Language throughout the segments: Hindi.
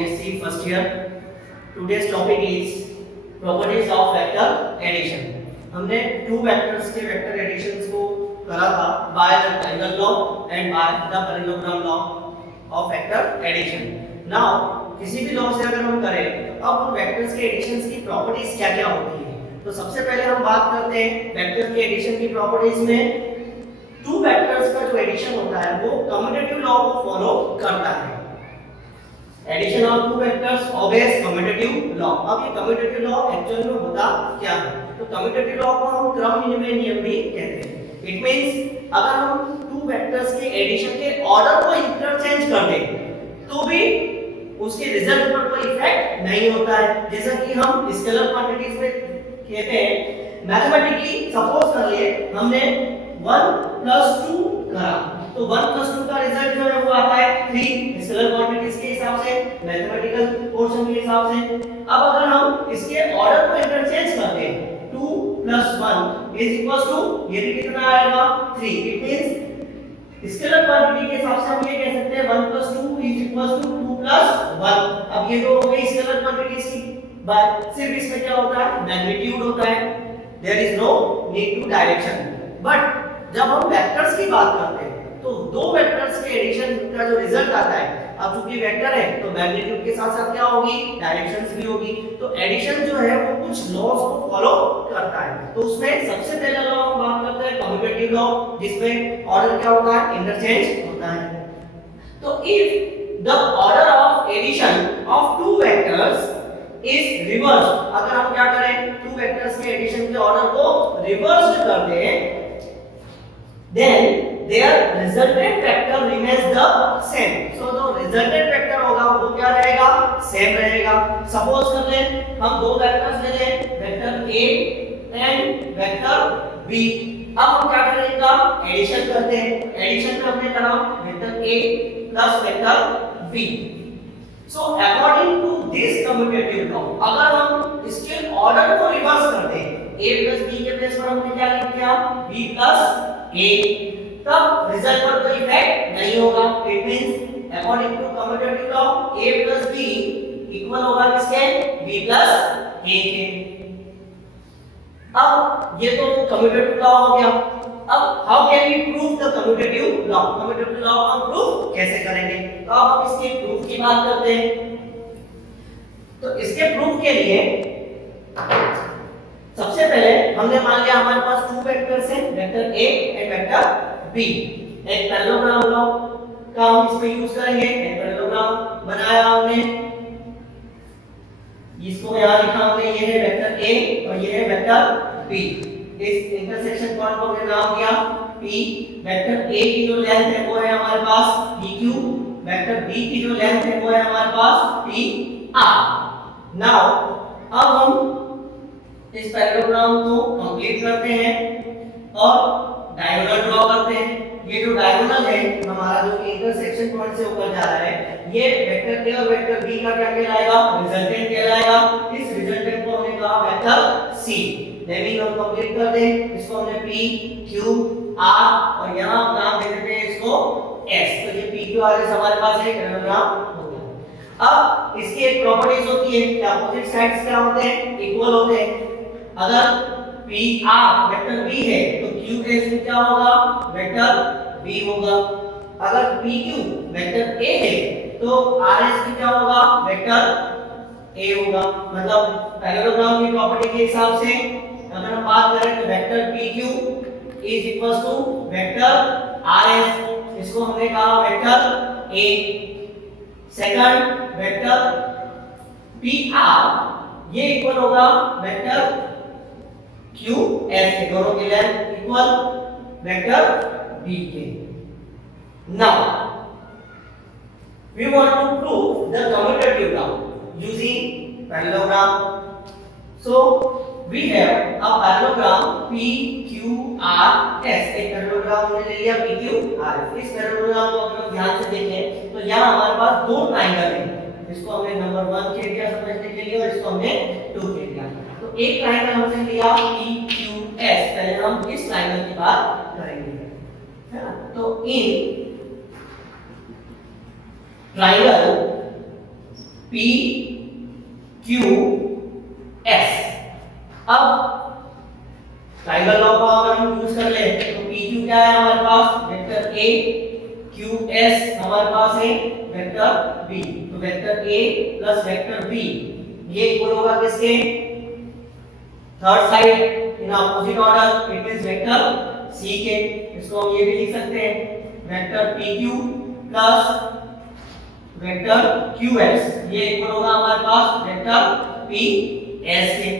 BSc first year. Today's topic is properties of vector addition. हमने टू वेक्टर्स के वेक्टर एडिशंस को करा था by the triangle law and by the parallelogram law of vector addition. Now किसी भी लॉ से अगर हम करें तो अब उन वेक्टर्स के एडिशंस की प्रॉपर्टीज क्या-क्या होती है. तो सबसे पहले हम बात करते हैं वेक्टर के एडिशन की प्रॉपर्टीज में. टू वेक्टर्स का जो एडिशन होता है वो कम्यूटेटिव लॉ को फॉलो करता है. Addition of two vectors obvious commutative law. अब ये कम्यूटेटिव लॉ एक्चुअल में होता क्या है? तो कम्यूटेटिव लॉ को हम क्रम विनिमय नियम भी कहते हैं. इट मींस अगर हम टू वेक्टर्स के एडिशन के ऑर्डर को इंटरचेंज कर दें तो भी उसके रिजल्ट पर कोई इफेक्ट नहीं होता है. जैसा कि हम स्केलर क्वांटिटीज में कहते हैं, मैथमेटिकली सपोज कर लिए हमने 1 + 2 करा तो 1 + 2 का रिजल्ट जो है वो आता है 3 स्केलर क्वांटिटीज के हिसाब से, मैथमेटिकल पोर्शन के हिसाब से. अब अगर हम इसके ऑर्डर को इंटरचेंज करते हैं 2 + 1 = ये भी कितना आएगा 3. इट मींस स्केलर क्वांटिटी के हिसाब से हम ये कह सकते हैं 1 + 2 = 2 + 1. अब ये तो हो गई स्केलर क्वांटिटीज की बात. सिर्फ इसमें क्या होता है, मैग्नीट्यूड होता है. There is no need to direction. But जब हम वेक्टर्स की बात करते हैं तो दो वेक्टर्स के एडिशन का जो रिजल्ट आता है, अब चूंकि वेक्टर है तो मैग्नीट्यूड के साथ साथ क्या होगी, डायरेक्शंस भी होगी. तो एडिशन जो है वो कुछ लॉज को फॉलो करता है. तो उसमें सबसे पहला लॉ हम बात करते हैं कम्यूटेटिव लॉ, जिसमें ऑर्डर क्या होता है, इंटरचेंज होता है. तो if the order of addition of two vectors is reverse, अगर हम क्या करें टू वेक्टर्स के एडिशन के ऑर्डर को रिवर्स कर दें, then their resultant vector remains the same. So जो resultant vector होगा वो क्या रहेगा, सेम रहेगा. सपोज कर ले हम दो वेक्टर्स ले लें, vector A and vector B. अब हम क्या करेंगे, इनका एडिशन करते हैं. एडिशन में हमने करा vector A plus vector B. So according to this commutative law, अगर हम इसके ऑर्डर को रिवर्स करते हैं, A प्लस B के प्लेस पर हमने क्या लिख दिया, B प्लस A, तब रिजल्ट पर कोई इफेक्ट नहीं होगा. It means according to commutative law A plus B equal होगा किसके, B प्लस A के. अब ये तो कम्यूटेटिव लॉ हो गया. अब how can we prove the commutative law? Commutative law को हम प्रूव कैसे करेंगे? तो अब हम इसके प्रूफ की बात करते हैं. तो इसके प्रूफ के लिए सबसे पहले हमने मान लिया हमारे पास टू वेक्टर्स हैं, vector A and vector B. एक पैरेललोग्राम लॉ का हम इसमें यूज करेंगे. एक पैरेललोग्राम बनाया हमने, इसको यहां लिखा हमने, ये है वेक्टर A और ये है वेक्टर B. इस इंटरसेक्शन पॉइंट को हमने नाम दिया P. वेक्टर A की जो लेंथ है वो है हमारे पास PQ, वेक्टर B की जो लेंथ है वो है हमारे पास PR. नाउ अब हम इस पैरेललोग्राम को कंप्लीट करते हैं और डायगोनल ड्रॉ करते हैं. ये जो डायगोनल है हमारा जो इंटरसेक्शन पॉइंट से ऊपर जा रहा है, ये वेक्टर A और वेक्टर B का क्या कहलाएगा, रिजल्टेंट कहलाएगा. इस रिजल्टेंट को हमने कहा वेक्टर C. नेमिंग हम कंप्लीट कर दें, इसको हमने P Q R और यहां नाम दे देते हैं इसको S. तो ये P Q R S हमारे पास एक पैरेललोग्राम हो गया. अब इसकी एक प्रॉपर्टीज होती है कि अपोजिट साइड्स क्या होते हैं, इक्वल होते हैं. अगर PR वेक्टर B है तो QS क्या होगा, वेक्टर B होगा. अगर PQ वेक्टर A है तो RS क्या होगा, वेक्टर A होगा. मतलब पैरेललोग्राम की प्रॉपर्टी के हिसाब से अगर हम बात करें तो वेक्टर PQ = वेक्टर RS. इसको हमने कहा vector A. Second vector PR ये इक्वल होगा वेक्टर QS के, दोनों की लेंथ इक्वल वेक्टर B के. Now we want to prove the commutative law using parallelogram. So we have a parallelogram PQRS. एक पैरेललोग्राम हमने ले लिया PQRS. इस पैरेललोग्राम को अगर ध्यान से देखें तो यहाँ हमारे पास दो ट्रायंगल हैं. इसको हमने नंबर 1 खेल दिया समझने के लिए और इसको हमने 2 खेल दिया. तो एक ट्रायंगल हमने लिया PQS. पहले हम इस ट्रायंगल की बात करेंगे, है ना. तो in triangle P Q S। अब ट्रायंगल लॉ का अगर हम यूज कर ले तो P Q क्या है हमारे पास वेक्टर A, Q S हमारे पास है वेक्टर B। तो vector A plus vector B ये इक्वल होगा किसके third side in opposite order it is vector C के। इसको हम ये भी लिख सकते हैं vector PQ plus vector QS ये इक्वल होगा हमारे पास वेक्टर PS के।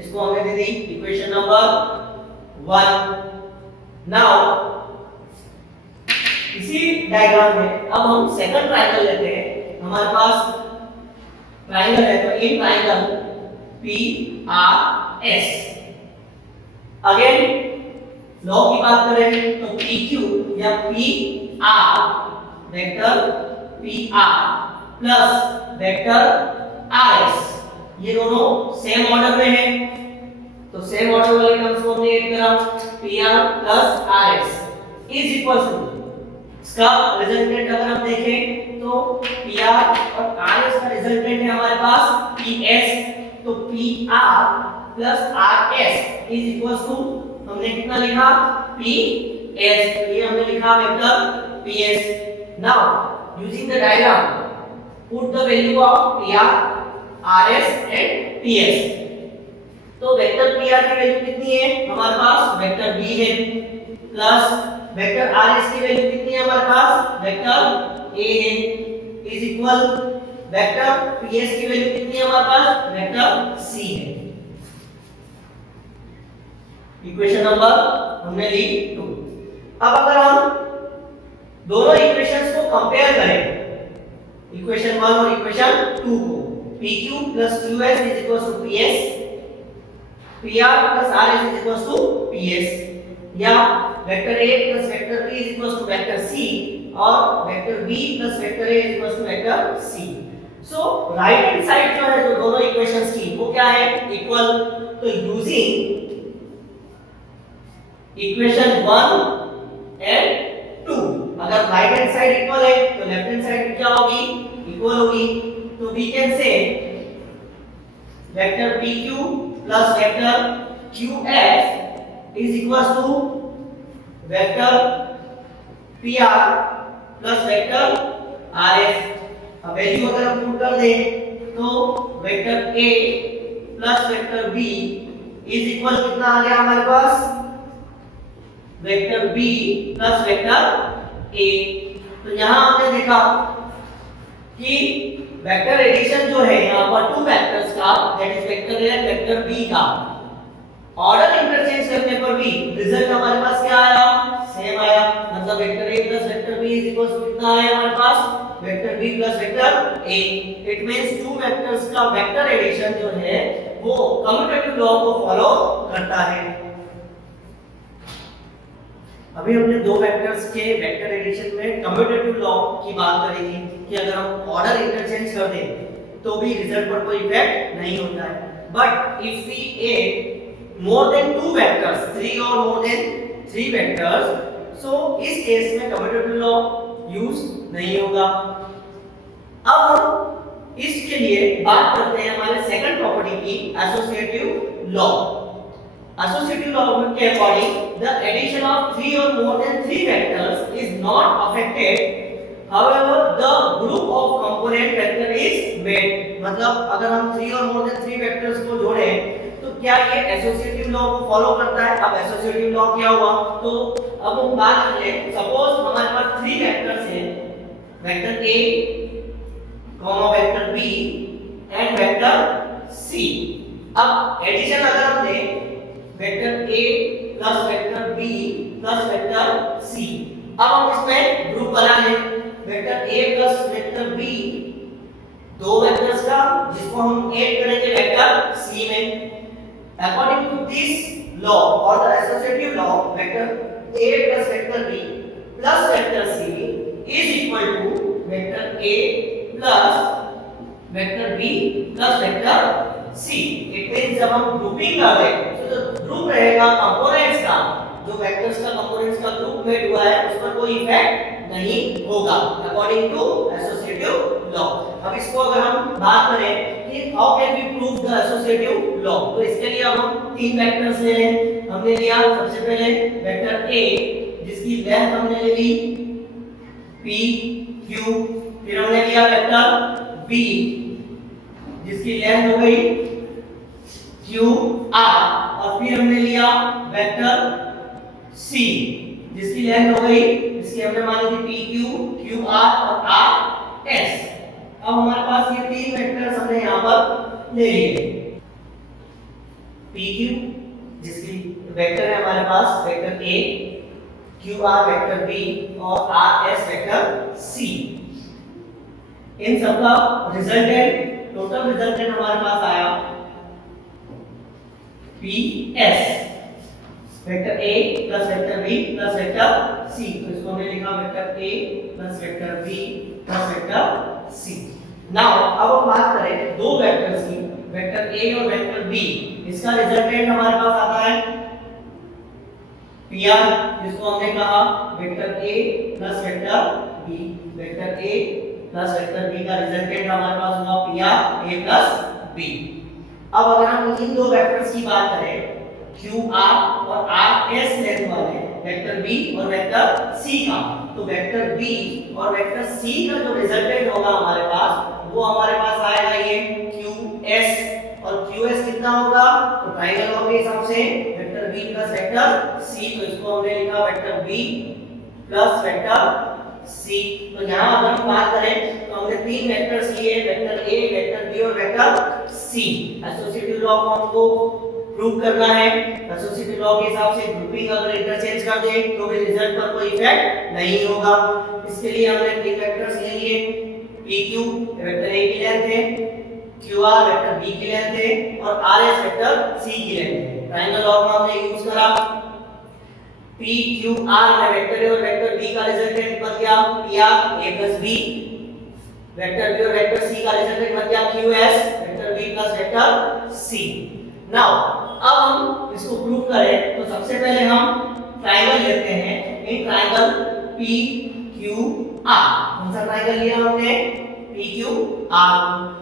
इसको हमने दे दी इक्वेशन नंबर 1। नाउ इसी डायग्राम में अब हम सेकंड ट्रायंगल लेते हैं। हमारे पास ट्रायंगल है तो in triangle PRS again law की बात करें तो PQ या PR vector PR plus vector RS ये दोनों सेम ऑर्डर में है तो सेम ऑर्डर वाले टर्म्स को हमने ऐड करा PR plus RS is equal to इसका रिजल्टेंट अगर हम देखें तो PR और RS का रिजल्टेंट है हमारे पास PS। तो PR plus RS is equal to हमने कितना लिखा PS। तो ये हमने लिखा vector PS। Now using the diagram put the value of PR RS and PS। तो वेक्टर PR की वैल्यू कितनी है हमारे पास वेक्टर B है प्लस वेक्टर RS की वैल्यू कितनी है हमारे पास वेक्टर A है इज इक्वल वेक्टर PS की वैल्यू कितनी है हमारे पास वेक्टर C है। इक्वेशन नंबर हमने ली 2। अब अगर हम दोनों इक्वेशंस को कंपेयर करें इक्वेशन 1 और इक्वेशन 2 को PQ plus QS is equal to PS, PR plus RS is equal to PS या vector A plus vector B is equal to vector C और vector B plus vector A is equal to vector C। So right hand side जो है जो दोनों इक्वेशंस की वो क्या है इक्वल। तो यूजिंग इक्वेशन 1 एंड 2 अगर राइट हैंड साइड इक्वल है तो लेफ्ट हैंड साइड क्या होगी इक्वल होगी। तो we can say vector PQ plus vector QS is equal to vector PR plus vector RS। अब वैल्यू अगर हम पुट कर दें तो vector A plus vector B is equal कितना आ गया हमारे पास vector B plus vector A। तो यहां हमने देखा कि वेक्टर एडिशन जो है यहां पर टू वेक्टर्स का that is vector A and vector B का ऑर्डर इंटरचेंज करने पर भी रिजल्ट हमारे पास क्या आया सेम आया। मतलब vector A plus vector B is equal to कितना आया हमारे पास vector B plus vector A। It means two vectors का वेक्टर एडिशन जो है वो कम्यूटेटिव लॉ को फॉलो करता है। अभी हमने दो वेक्टर्स के वेक्टर एडिशन में कम्यूटेटिव लॉ की बात करेंगे कि अगर हम ऑर्डर इंटरचेंज कर दें तो भी रिजल्ट पर कोई इफेक्ट नहीं होता है। But if we add more than two vectors 3 or more than 3 vectors so इस केस में कम्यूटेटिव लॉ यूज नहीं होगा। अब हम इसके लिए बात करते हैं हमारे सेकंड प्रॉपर्टी की एसोसिएटिव लॉ। एसोसिएटिव लॉ के according the addition of 3 or more than 3 vectors is not affected however the group of component vector is made। मतलब अगर हम 3 or more than 3 vectors को जोड़ें तो क्या ये एसोसिएटिव लॉ को फॉलो करता है। अब एसोसिएटिव लॉ क्या हुआ तो अब हम बात करते हैं सपोज हमारे पास 3 वेक्टर्स हैं vector A vector B and vector C। अब एडिशन अगर हम दें vector A plus vector B plus vector C। अब हम इसमें ग्रुप बना लें vector A plus vector B दो वेक्टर्स का जिसको हम ऐड करेंगे वेक्टर C में। According to this law or the associative law, vector A plus vector B plus vector C is equal to vector A plus vector B plus vector C। It means जब हम ग्रुपिंग कर रहे हैं तो जो ग्रुप रहेगा कंपोनेंट्स का जो वेक्टर्स का कंपोनेंट्स का ग्रुप मेड हुआ है उस पर कोई इफेक्ट नहीं होगा अकॉर्डिंग टू एसोसिएटिव लॉ। अब इसको अगर हम बात करें कि how can we prove the associative law, तो इसके लिए अब हम तीन वेक्टर्स ले लें। हमने लिया सबसे पहले वेक्टर ए जिसकी लेंथ हमने ले ली p q, फिर हमने लिया वेक्टर b जिसकी लेंथ हो गई q r, और फिर हमने लिया वेक्टर c जिसकी लेंथ हो गई, इसकी हमने मानी थी पी क्यू क्यू आर और आर एस। अब हमारे पास ये तीन वेक्टर्स हमने यहाँ पर ले लिए। पी क्यू जिसकी वेक्टर है हमारे पास vector A, Q R vector B और आर एस वेक्टर सी। इन सबका रिजल्टेंट टोटल रिजल्टेंट हमारे पास आया P S, vector a plus vector b plus vector c। तो इसको हमने लिखा vector a plus vector b plus vector c। Now अब हम बात करें दो वेक्टर्स की, वेक्टर a और वेक्टर b, इसका रिजल्टेंट हमारे पास आता है pr, जिसको हमने कहा vector a plus vector b, vector a plus vector b का रिजल्टेंट हमारे पास होगा pr a प्लस b। अब अगर हम इन दो वेक्टर्स की बात करें क्यू आर और आर एस लेंथ वाले वेक्टर बी और वेक्टर सी का, तो वेक्टर बी और वेक्टर सी का जो रिजल्टेंट होगा हमारे पास वो हमारे पास आएगा ये क्यू एस, और क्यू एस कितना होगा, तो ट्रायंगल लॉ के हिसाब से vector B plus vector C, तो इसको हमने लिखा vector B plus vector C. तो यहाँ अगर हम बात करें तो हमने तीन वेक्टर्स लिए, वेक्टर ए वेक्टर बी और वेक्टर सी। एसोसिएटिव लॉ को हमको प्रूव करना है, एसोसिएटिव लॉ के हिसाब से ग्रुपिंग अगर इंटरचेंज कर दे तो भी रिजल्ट पर कोई इफेक्ट नहीं होगा। इसके लिए हमने तीन वेक्टर्स ले लिए, pq वेक्टर a की लेंथ है, qr वेक्टर b की लेंथ है और rs वेक्टर c की लेंथ है। ट्रायंगल लॉ में हमने यूज करा pqr में वेक्टर a और वेक्टर b का रिजल्टेंट बन गया pr a plus b, vector b और वेक्टर c का रिजल्टेंट बन गया qs vector b plus vector c। Now अब हम इसको प्रूव करें तो सबसे पहले हम ट्रायंगल लेते हैं, in triangle P Q R. कौन सा ट्रायंगल लिया हमने, पी क्यू आर।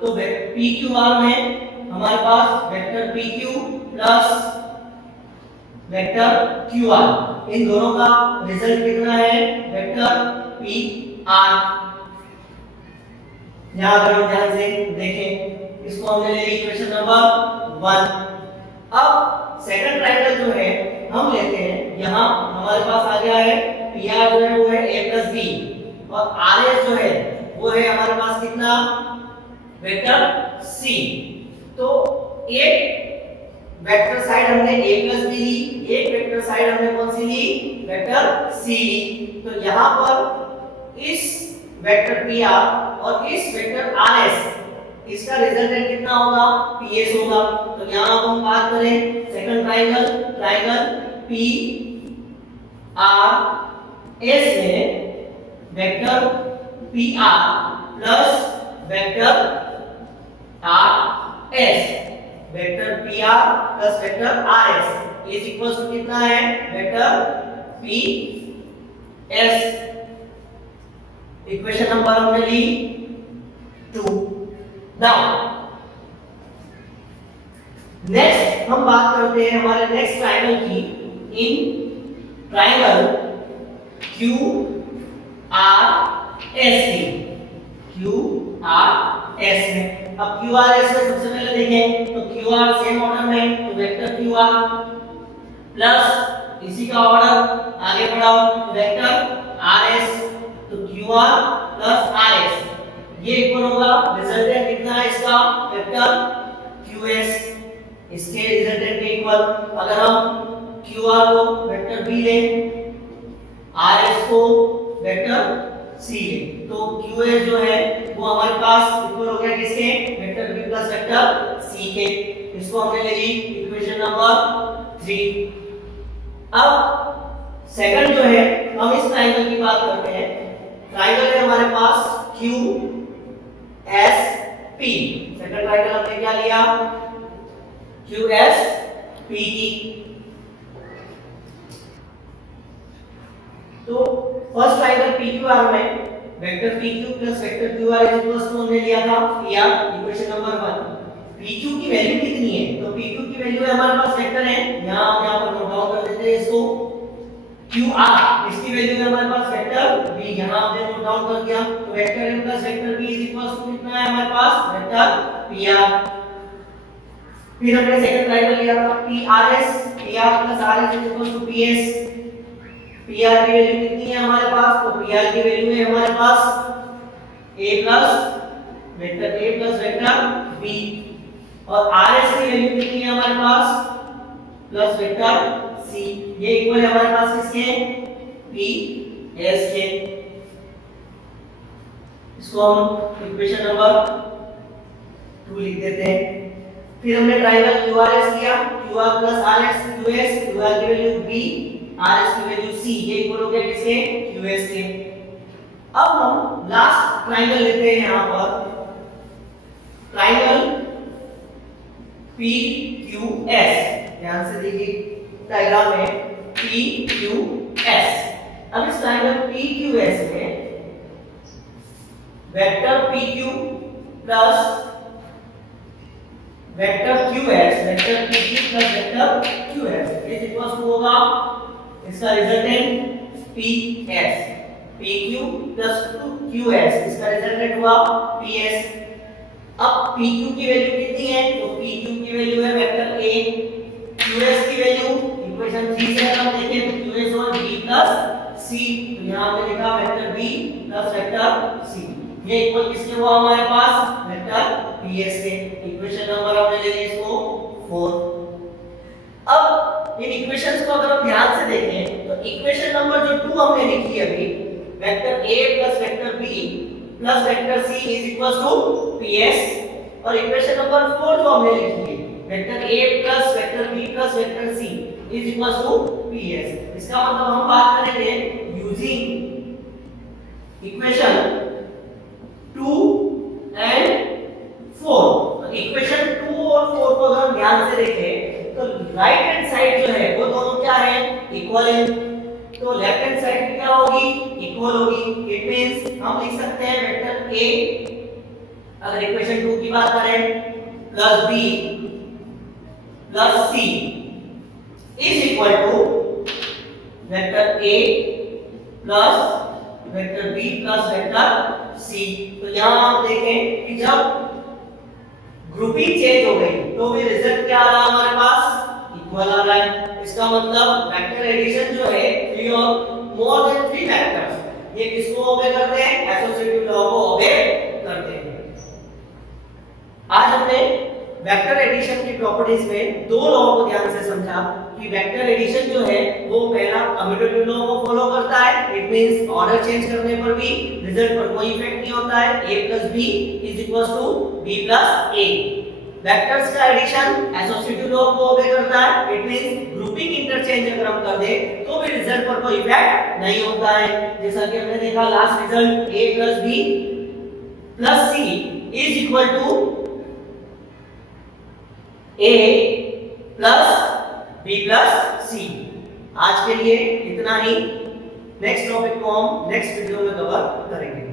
तो पी क्यू आर में हमारे पास vector P Q plus vector Q R, इन दोनों का रिजल्ट कितना है वेक्टर पी आर। यहां अगर हम ध्यान से देखें इसको हमने ले ली इक्वेशन नंबर 1। अब सेकंड ट्रायंगल जो है हम लेते हैं, यहाँ हमारे पास आ गया है PR जो है वो है a प्लस b और RS जो है वो है हमारे पास कितना वेक्टर c। तो एक वेक्टर साइड हमने a प्लस b ली, एक वेक्टर साइड हमने कौन सी ली वेक्टर c ली। तो यहाँ पर इस वेक्टर PR और इस वेक्टर RS इसका रिजल्टेंट कितना होगा PS होगा। तो यहां हम बात करें सेकंड ट्रायंगल, ट्रायंगल PRS में vector PR plus vector RS, vector PR plus vector RS is equals to कितना है वेक्टर PS। इक्वेशन नंबर हमने ली 2। नाउ नेक्स्ट हम बात करते हैं हमारे नेक्स्ट ट्रायंगल की, in triangle Q R S की, क्यू आर एस में। अब क्यू आर एस में सबसे पहले देखें तो क्यू आर सेम ऑर्डर में, तो वेक्टर क्यू आर प्लस इसी का ऑर्डर आगे बढ़ाओ वेक्टर आर एस, तो Q R plus R S ये इक्वल होगा रिजल्टेंट कितना है इसका वेक्टर qs, इसके रिजल्टेंट के इक्वल। अगर हम qr को वेक्टर b लें, rs को वेक्टर c लें, तो qs जो है वो हमारे पास इक्वल हो गया किसके vector b plus vector c के। इसको हमने ले ली इक्वेशन नंबर 3। अब सेकंड जो है हम इस ट्रायंगल की बात करते हैं, ट्रायंगल है हमारे पास q S P, second triangle हमने क्या लिया क्यू एस पी की। तो फर्स्ट ट्रायंगल PQR में vector PQ plus vector QR is equal to हमने लिया था PR इक्वेशन नंबर 1। PQ की वैल्यू कितनी है? तो PQ की वैल्यू है हमारे पास वेक्टर है, यहां पर नोट डाउन कर देते हैं इसको। QR इसकी वैल्यू है हमारे पास वेक्टर B, यहां हमने नोट डाउन कर दिया। तो vector M plus vector B is equal to कितना है हमारे पास? Vector PR। फिर हमने सेकंड ट्रायंगल लिया था PRS, PR plus RS is equal to PS। PR की वैल्यू कितनी है हमारे पास? तो PR की वैल्यू है हमारे पास A प्लस वेक्टर B, और RS की वैल्यू कितनी है हमारे पास? Plus vector C। ये इक्वल है हमारे पास किसके? PS के। इसको हम इक्वेशन नंबर 2 लिख देते हैं। फिर हमने ट्रायंगल QRS लिया, QR plus RS QS, QR की वैल्यू B, RS की वैल्यू C, ये इक्वल हो गया किसके? QS के। अब हम लास्ट ट्रायंगल लेते हैं यहां पर, ट्रायंगल PQS। ध्यान से देखिए डायग्राम में PQS। अब इस ट्रायंगल PQS में vector PQ plus vector QS, vector PQ plus vector QS is equal to होगा इसका resultant PS। PQ plus QS इसका रिजल्टेंट हुआ PS। अब PQ की वैल्यू कितनी है? तो PQ की वैल्यू है वेक्टर A। QS की वैल्यू इक्वेशन 3 से हम देखें तो QS और B प्लस C, तो यहां पे लिखा vector B plus vector C, ये इक्वल किसके हुआ हमारे पास? वेक्टर PS के। इक्वेशन नंबर हमने ले लिया इसको 4। अब इन इक्वेशंस को अगर हम ध्यान से देखें तो इक्वेशन नंबर जो 2 हमने लिखी अभी, vector A plus vector B plus vector C is equal to PS, और इक्वेशन नंबर 4 जो हमने लिखी है vector A plus vector B plus vector C is equal to PS। इसका मतलब हम बात करेंगे यूजिंग इक्वेशन 2 एंड 4। तो इक्वेशन 2 और 4 को अगर हम ध्यान से देखें तो राइट हैंड साइड जो है वो दोनों क्या है? इक्वल है। तो लेफ्ट हैंड साइड की क्या होगी? इक्वल होगी। इट मींस हम लिख सकते हैं वेक्टर A, अगर इक्वेशन 2 की बात करें, plus B plus C is equal to vector A plus vector B plus vector C। तो यहां आप देखें कि जब ग्रुपिंग चेंज हो गई तो भी रिजल्ट क्या आ रहा है हमारे पास? इक्वल आ रहा है। इसका मतलब वेक्टर एडिशन जो है 3 और मोर देन 3 फैक्टर्स, ये किसको ओबे करते हैं? एसोसिएटिव लॉ को ओबे करते हैं। आज हमने वेक्टर एडिशन की प्रॉपर्टीज में दो लॉ को ध्यान से समझा कि वेक्टर एडिशन जो है वो पहला कम्यूटेटिव लॉ को फॉलो करता है। इट मींस ऑर्डर चेंज करने पर भी रिजल्ट पर कोई इफेक्ट नहीं होता है। a + b is equal to b + a। Vectors का एडिशन एसोसिएटिव लॉ को ओबे करता है। इट मींस ग्रुपिंग इंटरचेंज अगर हम कर दे तो भी रिजल्ट पर कोई इफेक्ट नहीं होता है। जैसा कि हमने देखा last result a + b + c is equal to a + b + c। आज के लिए इतना ही। नेक्स्ट टॉपिक को हम नेक्स्ट वीडियो में कवर करेंगे।